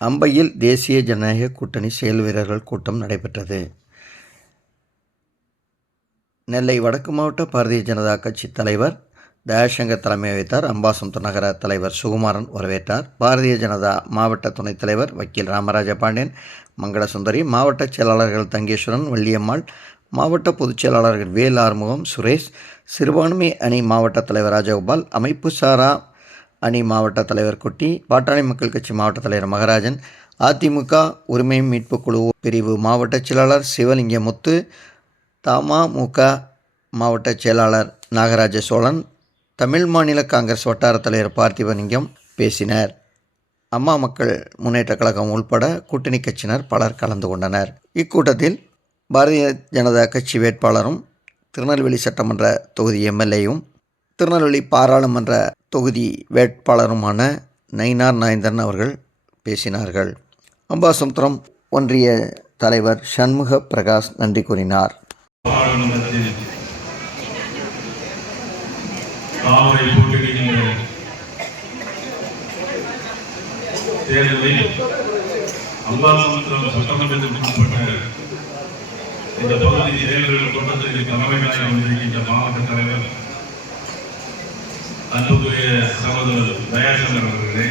அம்பையில் தேசிய ஜனநாயக கூட்டணி செயல் வீரர்கள் கூட்டம் நடைபெற்றது. நெல்லை வடக்கு மாவட்ட பாரதிய ஜனதா கட்சி தலைவர் தயாசங்கர் தலைமை வைத்தார். அம்பாசமுத்து நகர தலைவர் சுகுமாரன் வரவேற்றார். பாரதிய ஜனதா மாவட்ட துணைத் தலைவர் வக்கீல் ராமராஜ பாண்டியன் மங்களசுந்தரி மாவட்ட செயலாளர்கள் தங்கேஸ்வரன் வள்ளியம்மாள் மாவட்ட பொதுச் செயலாளர்கள் வேல் ஆறுமுகம் சுரேஷ் சிறுபான்மை அணி மாவட்ட தலைவர் ராஜகோபால் அமைப்பு சாரா அணி மாவட்ட தலைவர் குட்டி பாட்டாளி மக்கள் கட்சி மாவட்ட தலைவர் மகராஜன் அதிமுக உரிமை மீட்புக் குழு பிரிவு மாவட்ட செயலாளர் சிவலிங்கமுத்து தமாமுக மாவட்ட செயலாளர் நாகராஜ சோழன் தமிழ் மாநில காங்கிரஸ் வட்டார தலைவர் பார்த்திபலிங்கம் பேசினர். அம்மா மக்கள் முன்னேற்ற கழகம் உள்பட கூட்டணி கட்சியினர் பலர் கலந்து கொண்டனர். இக்கூட்டத்தில் பாரதிய ஜனதா கட்சி வேட்பாளரும் திருநெல்வேலி சட்டமன்ற தொகுதி எம்எல்ஏயும் திருநெல்வேலி பாராளுமன்ற தொகுதி வேட்பாளருமான நயினார் நாயந்தன் அவர்கள் பேசினார்கள். அம்பாசமுத்திரம் ஒன்றிய தலைவர் சண்முக பிரகாஷ் நன்றி கூறினார். பாராளுமன்றத்தில் தாமரை போட்டியிடுகின்ற தேர்தலில் அம்பாசமுத்திரம் சட்டமன்றத்திற்கு உட்பட்ட இந்த பகுதி தேர்தல்கள் கூட்டத்திற்கு தலைமையாக வந்திருக்கின்ற மாவட்ட தலைவர் அன்புக்குரிய சகோதரர் தயாசங்கர் அவர்களே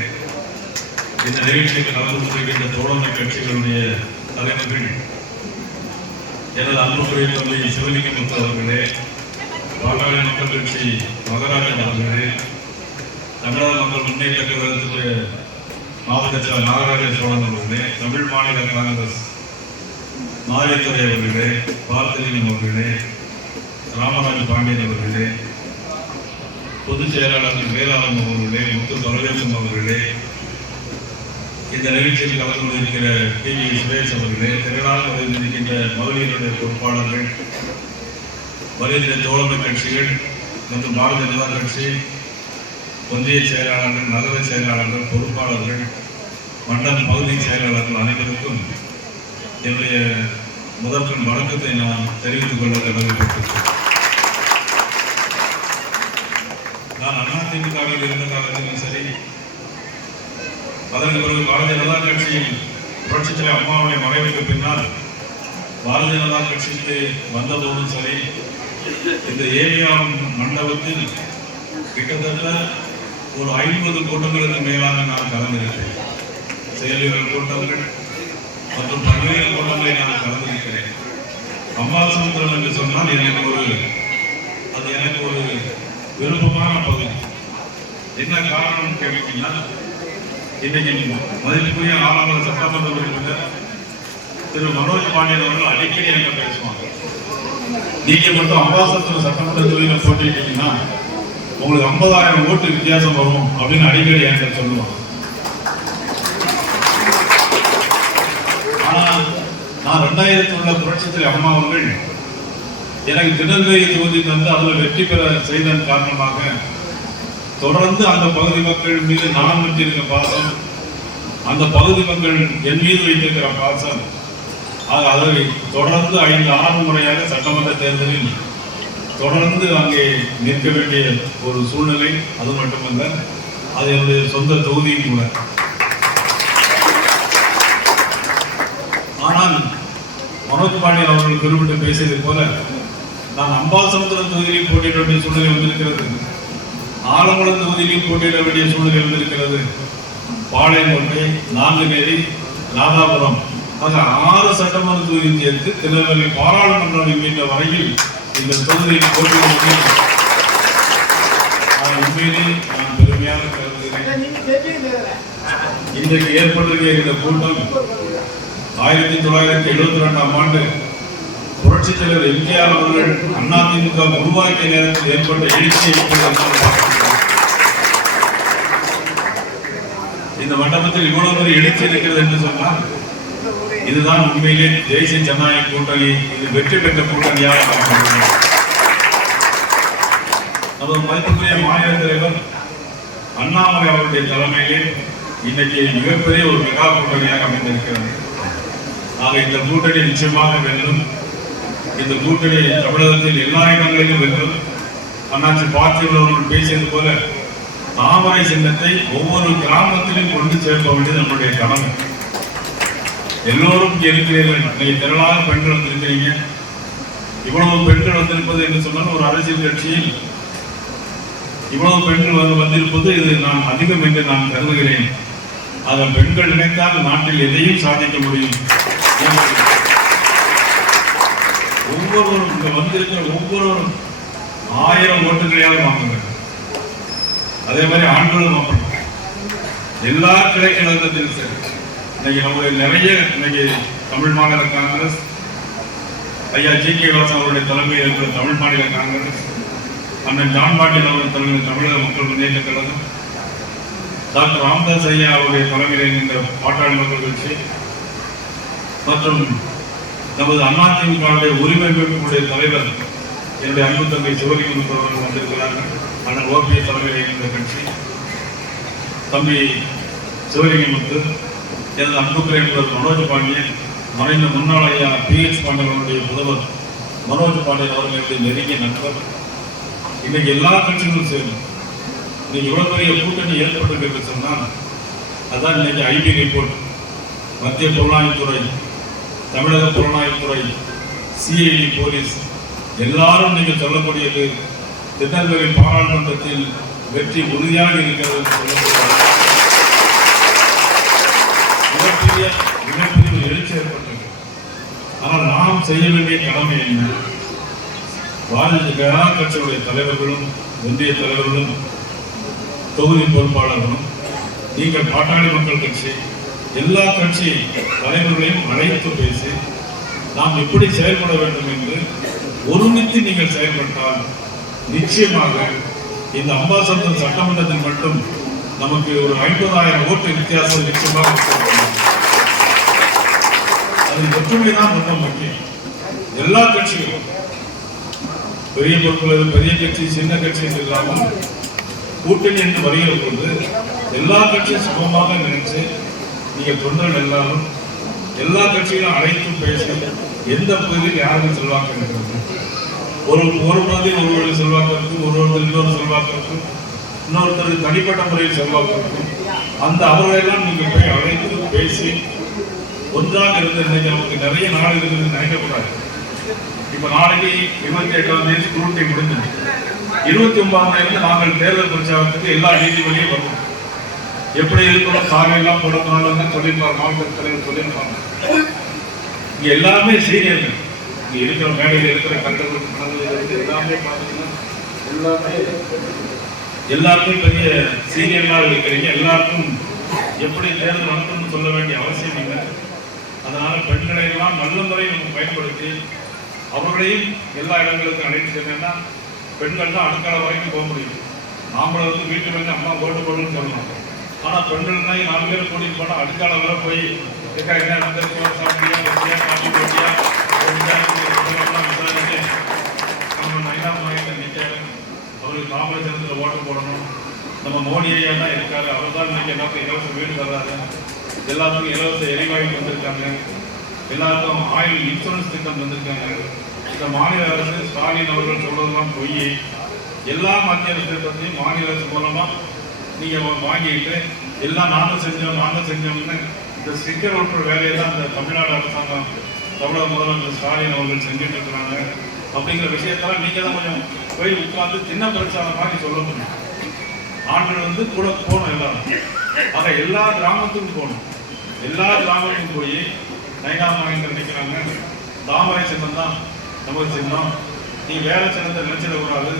இந்த நிகழ்ச்சிக்கு கலந்து கொண்டிருக்கின்ற தோழமை கட்சிகளுடைய தலைவர்கள் எனது அன்புக்குரிய தம்பி சிவலிங்கம் அவர்களே பாட்டாளி மக்கள் கட்சி மகராஜன் அவர்களே தமிழக மக்கள் முன்னேற்ற கழகத்துடைய மாவட்ட நாகராஜ சோழன் அவர்களே தமிழ் மாநில காங்கிரஸ் மாரியத்துறை அவர்களே பார்த்திலிங்கம் அவர்களே ராமராஜ் பாண்டியன் அவர்களே பொதுச் செயலாளர் வேளாளம் அவர்களே முத்து பரவேசம் அவர்களே இந்த நிகழ்ச்சியில் கலந்து கொண்டிருக்கிற டி வி. சுரேஷ் அவர்களே திரளாக வருகின்ற மகளிருடைய பொறுப்பாளர்கள் வருகின்ற தோழமை கட்சிகள் மற்றும் பாரதிய ஜனதா கட்சி ஒன்றிய செயலாளர்கள் நகர செயலாளர்கள் பொறுப்பாளர்கள் மண்டல பகுதி செயலாளர்கள் அனைவருக்கும் என்னுடைய முதற்கண் வணக்கத்தை நான் தெரிவித்துக் கொள்ள கடமைப்பட்டிருக்கிறேன் நான் அதிமுகவில் இருந்த காலத்திலும் சரி அதற்கு பிறகு பாரதிய ஜனதா கட்சியின் புரட்சித் அம்மாவுடைய மறைவுக்கு பின்னால் பாரதிய ஜனதா கட்சிக்கு வந்தபோதும் சரி இந்த ஏரியா மண்டபத்தில் கிட்டத்தட்ட ஒரு ஐம்பது கூட்டங்களுக்கு மேலாக நான் கலந்திருக்கிறேன். செயலிகள் கூட்டங்கள் மற்றும் பல்வேறு கூட்டங்களை நான் கலந்திருக்கிறேன். அம்பாசமுத்திரம் என்று சொன்னால் எனக்கு ஒரு அது எனக்கு ஒரு விருப்பமான பகுதி. என்ன காரணம் கேட்டீங்கன்னா இன்னைக்கு மதிப்புக்குரிய நாலாவது சட்டமன்ற உறுப்பினர் திரு மனோஜ் பாண்டியன் அவர்கள் அடிக்கடி என்கிட்ட பேசுவாங்க. நீங்க மட்டும் அம்பாசத்துல சட்டமன்ற தொழில போட்டிட்டீங்கன்னா உங்களுக்கு ஐம்பதாயிரம் ஓட்டு வித்தியாசம் வரும் அப்படின்னு அடிக்கடி என்கிட்ட சொல்லுவாங்க. ஆனா நான் ரெண்டாயிரத்தி உள்ள புரட்சத்தில் அம்மா அவர்கள் எனக்கு திருநெல்வேலி தொகுதி தந்து அதில் வெற்றி பெற செய்ததன் காரணமாக தொடர்ந்து அந்த பகுதி மக்கள் மீது நான் வச்சிருக்க பாசம் அந்த பகுதி மக்கள் என் மீது வைத்திருக்கிற பாசம் அது அதை தொடர்ந்து ஐந்து ஆறு முறையாக சட்டமன்ற தேர்தலில் தொடர்ந்து அங்கே நிற்க வேண்டிய ஒரு சூழ்நிலை அது மட்டுமல்ல அது என்னுடைய சொந்த தொகுதியும் கூட. ஆனால் மனோஜ் பாண்டியன் அவர்கள் குறிப்பிட்டு பேசியது போல நான் அம்பாசமுத்திரம் தொகுதியில் போட்டியிட வேண்டிய சூழ்நிலை வந்திருக்கிறது. ஆலங்குளம் தொகுதியிலும் போட்டியிட வேண்டிய சூழ்நிலை வந்திருக்கிறது. பாளையங்கோட்டை நாங்குநேரி ராதாபுரம் ஆக ஆறு சட்டமன்ற தொகுதி சேர்த்து திருநெல்வேலி பாராளுமன்றம் என்கின்ற வரையில் இந்த தொகுதியில் போட்டியிட நான் உண்மையிலே நான் பெருமையாக கருதுகிறேன். இன்றைக்கு ஏற்பட்டிருக்கிற இந்த கூட்டம் ஆயிரத்தி தொள்ளாயிரத்தி எழுபத்தி ரெண்டாம் ஆண்டு புரட்சித் தலைவர் எம்ஜிஆர் அவர்கள் அதிமுக உருவாக்கிய நேரத்தில் ஏற்பட்ட எழுச்சியை இந்த மண்டபத்தில் இவ்வளவு பெரிய எழுச்சி இருக்கிறது என்று சொன்னால் இதுதான் உண்மையிலே தேசிய ஜனநாயக கூட்டணி இது வெற்றி பெற்ற கூட்டணியாக நமது மதிப்புக்குரிய மாநில தலைவர் அண்ணாமலை அவருடைய தலைமையிலே இன்னைக்கு மிகப்பெரிய ஒரு மெகா கூட்டணியாக அமைந்திருக்கிறது. ஆக இந்த கூட்டணி நிச்சயமாக வெல்லும். இந்த கூட்டணி தமிழகத்தில் எல்லா இடங்களிலும் வெல்லும் அண்ணாச்சி பார்த்திபன் அவர்கள் பேசியது போல தாமரை சின்னத்தை ஒவ்வொரு கிராமத்திலும் கொண்டு சேர்க்க வேண்டியது நம்முடைய கடமை. எல்லோரும் இருக்கிறீர்கள் இன்னைக்கு திரளாக பெண்கள் வந்திருக்கிறீங்க. இவ்வளவு பெண்கள் வந்திருப்பது என்று சொன்னால் ஒரு அரசியல் கட்சியில் இவ்வளவு பெண்கள் வந்து வந்திருப்பது இது நான் அதிகம் என்று நான் கருதுகிறேன். அதன் பெண்கள் நினைத்தால் நாட்டில் எதையும் சாதிக்க முடியும். ஒவ்வொருவரும் இங்க வந்திருக்கிற ஒவ்வொருவரும் ஆயிரம் ஓட்டுகளையாவது வாங்குங்க. அதே மாதிரி ஆண்களும் வாங்கணும். எல்லா கிளை கழகத்திலும் சரி. இன்னைக்கு நம்ம நிறைய இன்னைக்கு தமிழ் மாநில காங்கிரஸ் ஐயா ஜி கே வாசன் அவருடைய தலைமையில் இருக்கிற தமிழ் மாநில காங்கிரஸ் அண்ணன் ஜான் பாட்டில் அவருடைய தலைமையில் தமிழக மக்கள் முன்னேற்ற கழகம் டாக்டர் ராம்தாஸ் ஐயா அவருடைய தலைமையில் இருக்கின்ற பாட்டாளி மக்கள் கட்சி மற்றும் நமது அதிமுகவுடைய உரிமை மீட்புடைய தலைவர் என்னுடைய அன்பு தங்கை சிவகி அவர்கள் வந்திருக்கிறார்கள். அண்ணன் ஓபிஎஸ் தலைமையில் இருக்கின்ற கட்சி. தம்பி சிவலிங்கமுத்து எனது அன்புக்குரிய என்பவர் மனோஜ் பாண்டியன் மறைந்த முன்னாள் ஐயா பி எச் பாண்டியன் அவருடைய புதவர் மனோஜ் பாண்டியன் அவர்களுடைய நெருங்கிய நண்பர். இன்னைக்கு எல்லா கட்சிகளும் சேரும். இன்னைக்கு இவ்வளவு பெரிய கூட்டணி ஏற்பட்டிருக்கு சொன்னால் அதான் இன்னைக்கு ஐபி ரிப்போர்ட் மத்திய புலனாய்வுத்துறை தமிழக புலனாய்வுத்துறை சிஐடி போலீஸ் எல்லாரும் நீங்கள் சொல்லக்கூடியது திருநெல்வேலி பாராளுமன்றத்தில் வெற்றி உறுதியாக இருக்கிறது மிகப்பெரிய மிகப்பெரிய எழுச்சி ஏற்பட்டது. ஆனால் நாம் செய்ய வேண்டிய கடமை என்ன? பாரதிய ஜனதா கட்சியுடைய தலைவர்களும் ஒன்றிய தலைவர்களும் தொகுதி பொறுப்பாளர்களும் நீங்கள் பாட்டாளி மக்கள் கட்சி எல்லா கட்சி தலைவர்களையும் அழைத்து பேசி நாம் எப்படி செயல்பட வேண்டும் என்று ஒருமித்து நீங்கள் செயல்பட்டால் நிச்சயமாக இந்த அம்பாசந்தர் சட்டமன்றத்தில் மட்டும் நமக்கு ஒரு ஐம்பதாயிரம் ஓட்டு வித்தியாசம் நிச்சயமாக அது ஒற்றுமை தான் ரொம்ப முக்கியம். எல்லா கட்சிகளும் பெரிய பொருட்கள் பெரிய கட்சி சின்ன கட்சி என்று இல்லாமல் கூட்டணி என்று வருகிற பொழுது எல்லா கட்சியும் சுகமாக நினைச்சு நீங்க தொண்டர்கள் எல்லாரும் எல்லா கட்சிகளும் அழைத்து பேசி எந்த பகுதியில் யாருக்கு செல்வாக்கு இருக்கிறது? ஒரு ஒரு பகுதியில் ஒருவருக்கு செல்வாக்கு இருக்கும் ஒருவருக்கு இன்னொரு செல்வாக்கு இருக்கும் இன்னொருத்தருக்கு தனிப்பட்ட முறையில் செல்வாக்கு இருக்கும் அந்த அவர்களெல்லாம் நீங்க போய் அழைத்து பேசி ஒன்றாக இருந்து நமக்கு நிறைய நாள் இருக்குது நினைக்கக்கூடாது. இப்ப நாளைக்கு இருபத்தி எட்டாம் தேதி ஸ்கூட்டி முடிஞ்சது இருபத்தி ஒன்பதாம் தேதி நாங்கள் தேர்தல் பிரச்சாரத்துக்கு எல்லா நீதிபதியும் வருவோம். எப்படி இருக்கணும்? சாலையெல்லாம் போடக்கூடாதுன்னு சொல்லியிருப்பார் மாவட்ட தலைவர் சொல்லியிருப்பாங்க. இங்க எல்லாமே சீனியர்கள் இங்க இருக்கிற மேடையில் இருக்கிற கட்டங்கள் மனதில் எல்லாமே பார்த்தீங்கன்னா எல்லாமே எல்லாருமே பெரிய சீனியர்களாக இருக்கிறீங்க. எல்லாருக்கும் எப்படி தேர்தல் நடத்தணும்னு சொல்ல வேண்டிய அவசியம் இல்லை. அதனால பெண்களை எல்லாம் நல்ல முறையில் நம்ம பயன்படுத்தி அவர்களையும் எல்லா இடங்களுக்கும் அழைத்து சென்னா பெண்கள் தான் அடுக்கலை வரைக்கும் போக முடியும். நாமளும் வந்து வீட்டு வந்து அம்மா ஓட்டு போடணும்னு சொல்லணும் ஆனால் பெண்கள் தான் நாலு பேர் கூட்டிகிட்டு போனால் அடுக்கள வரை போய் ஏக்கா என்ன நடந்திருக்கு சாப்பிட்டியா வச்சியா காஃபி போட்டியா? விசாரிச்சு, நம்ம மகிழா மையத்தில் நிற்கிறாரு அவருக்கு காமராஜரத்தில் ஓட்டு போடணும். நம்ம மோடி ஐயா தான் இருக்காரு. அவர் தான் இன்னைக்கு எல்லாத்துக்கும் இலவச வீடு தர்றாரு. எல்லாத்துக்கும் இலவச எரிவாயு வந்திருக்காங்க எல்லாருக்கும் ஆயுள் இன்சூரன்ஸ் திட்டம் வந்திருக்காங்க இந்த மாநில அரசு ஸ்டாலின் அவர்கள் சொல்றதெல்லாம் பொய். எல்லா மத்திய அரசு திட்டத்தையும் மாநில அரசு மூலமா நீங்க வாங்கிட்டு எல்லாம் நாங்க செஞ்சோம் நாங்க செஞ்சோம்னு இந்த ஸ்டிக்கர் ஒட்டுற வேலையை தான் இந்த தமிழ்நாடு அரசாங்கம் தமிழக முதலமைச்சர் ஸ்டாலின் அவர்கள் செஞ்சுட்டு இருக்கிறாங்க. அப்படிங்கிற விஷயத்தெல்லாம் நீங்க தான் கொஞ்சம் போய் உட்கார்ந்து சின்ன பிரச்சாரம் மாதிரி சொல்ல முடியும். ஆண்கள் வந்து கூட போகணும் எல்லாரும். ஆக எல்லா கிராமத்துக்கும் போகணும். எல்லா கிராமத்துக்கும் போய் நைனா மகேந்திரன் நினைக்கிறாங்க தாமரை சின்னம் தான் நமது சின்னம். நீ வேற சின்னத்தை நினைச்சிடக்கூடாது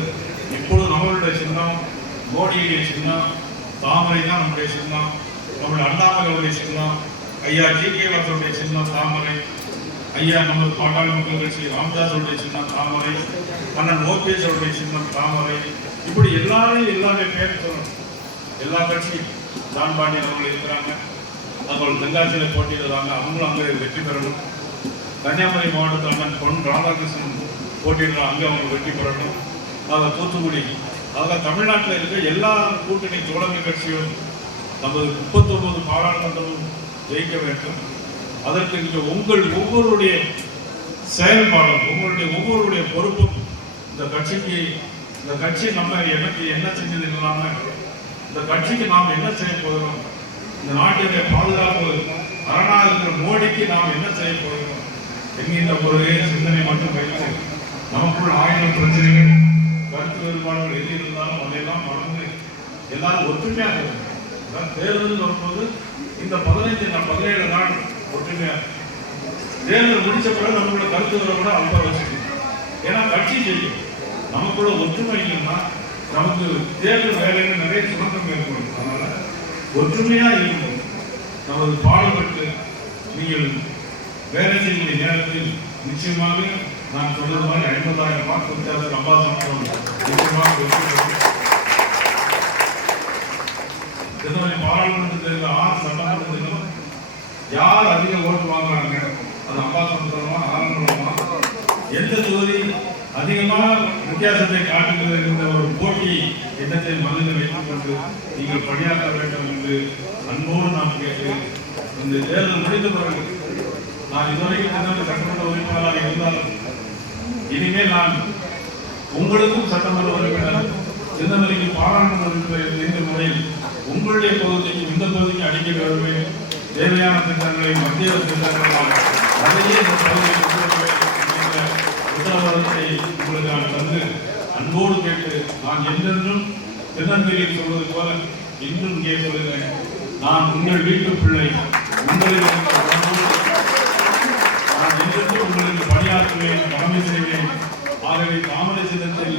இப்பொழுது நம்மளுடைய சின்னம் மோடியுடைய சின்னம் தாமரை தான் நம்முடைய சின்னம். நம்முடைய அண்ணாமலையுடைய சின்னம். ஐயா ஜி கே வாசனுடைய சின்னம் தாமரை. ஐயா நமது பாட்டாளி மக்கள் கட்சி ராமதாஸுடைய சின்னம் தாமரை. அண்ணன் ஓபிஎஸ் சின்னம் தாமரை. இப்படி எல்லாரையும் எல்லாருடைய பேர் சொல்லணும். எல்லா கட்சியும் ஜான் பாண்டியன் அவர்கள் இருக்கிறாங்க. அதுபோல் தென்காசியில் போட்டியிடுறாங்க. அவங்களும் அங்கே வெற்றி பெறணும். கன்னியாகுமரி மாவட்டத்தில் அண்ணன் பொன் ராதாகிருஷ்ணன் போட்டியிடுறாங்க. அங்கே அவங்க வெற்றி பெறணும். அதை தூத்துக்குடி ஆக தமிழ்நாட்டில் இருக்க எல்லா கூட்டணி தோழமை கட்சியும் நமது முப்பத்தொன்பது பாராளுமன்றமும் ஜெயிக்க வேண்டும். அதற்கு இங்கே உங்கள் ஒவ்வொருடைய செயல்பாடும் உங்களுடைய ஒவ்வொருடைய பொறுப்பும் இந்த கட்சிக்கு இந்த கட்சி நம்ம எனக்கு என்ன செஞ்சது இல்லாமல் இந்த கட்சிக்கு நாம் என்ன செய்ய போகிறோம்? இந்த நாட்டினுடைய பாதுகாப்பு அரணாக இருக்கிற மோடிக்கு நாம் என்ன செய்ய போகிறோம்? என்கின்ற ஒரு சிந்தனை மட்டும் வைத்து நமக்குள் ஆயிரம் பிரச்சனைகள் கருத்து வேறுபாடுகள் எது இருந்தாலும் அதையெல்லாம் மறந்து எல்லாரும் ஒற்றுமையாக இருக்கணும். தேர்தல் வரும்போது இந்த பதினைஞ்சு நான் பதினேழு நாள் ஒற்றுமையாக தேர்தல் முடிச்ச பிறகு நம்மளோட கருத்துக்களை கூட அல்ப வச்சுக்கணும். ஏன்னா கட்சி செய்யும் நமக்குள்ள ஒற்றுமை இல்லைன்னா நமக்கு தேர்தல் வேலைகள் நிறைய சுணக்கம் ஏற்படும். அதனால ஒற்றுமையா இருக்கும் நமது பாடுபட்டு நீங்கள் வேலை செய்யக்கூடிய நேரத்தில் நிச்சயமாக நான் சொன்னது மாதிரி ஐம்பதாயிரம் ரூபாய் கொடுத்தாரு அம்பாசம் நிச்சயமாக வெற்றி திருநெல்வேலி பாராளுமன்ற ஆறு சட்டமன்ற தேர்தலும் யார் அதிக ஓட்டு வாங்குறாங்க? அது அம்பாசமுத்திரமா ஆரம்பமா எந்த தொகுதி அதிகமாக வித்தியாசத்தை காட்டுகிறது என்ற ஒரு போட்டி எண்ணத்தை மனதில் வைத்துக் கொண்டு நீங்கள் பணியாற்ற வேண்டும் என்று அன்போடு நாம் கேட்டு இந்த தேர்தல் முடிந்த பிறகு நான் இதுவரைக்கும் சட்டமன்ற உறுப்பினராக இருந்தாலும் இனிமேல் நான் உங்களுக்கும் சட்டமன்ற உறுப்பினர் திருநெல்வேலிக்கு பாராளுமன்ற உறுப்பினர் என்ற முறையில் உங்களுடைய பகுதிக்கு இந்த பகுதிக்கு அடிக்க வருவேன் தேவையான திட்டங்களை மத்திய அரசு நான் அதையே இந்த பகுதியில் உத்தரவாதத்தை உங்களுக்கு நான் தந்து அன்போடு கேட்டு நான் என்றென்றும் திருநெல்வேலியில் சொல்வது போல இன்றும் இங்கே சொல்கிறேன் நான் உங்கள் வீட்டு பிள்ளை உங்களில் நான் என்றென்றும் உங்களுக்கு பணியாற்றுவேன் கடமை ஆகவே தாமரை சின்னத்தில்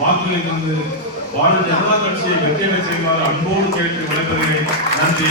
வாக்குகளை தந்து பாரதிய ஜனதா கட்சியை வெற்றியடை செய்வார். அன்போடு கேட்டு விடைபெறுகிறேன். நன்றி.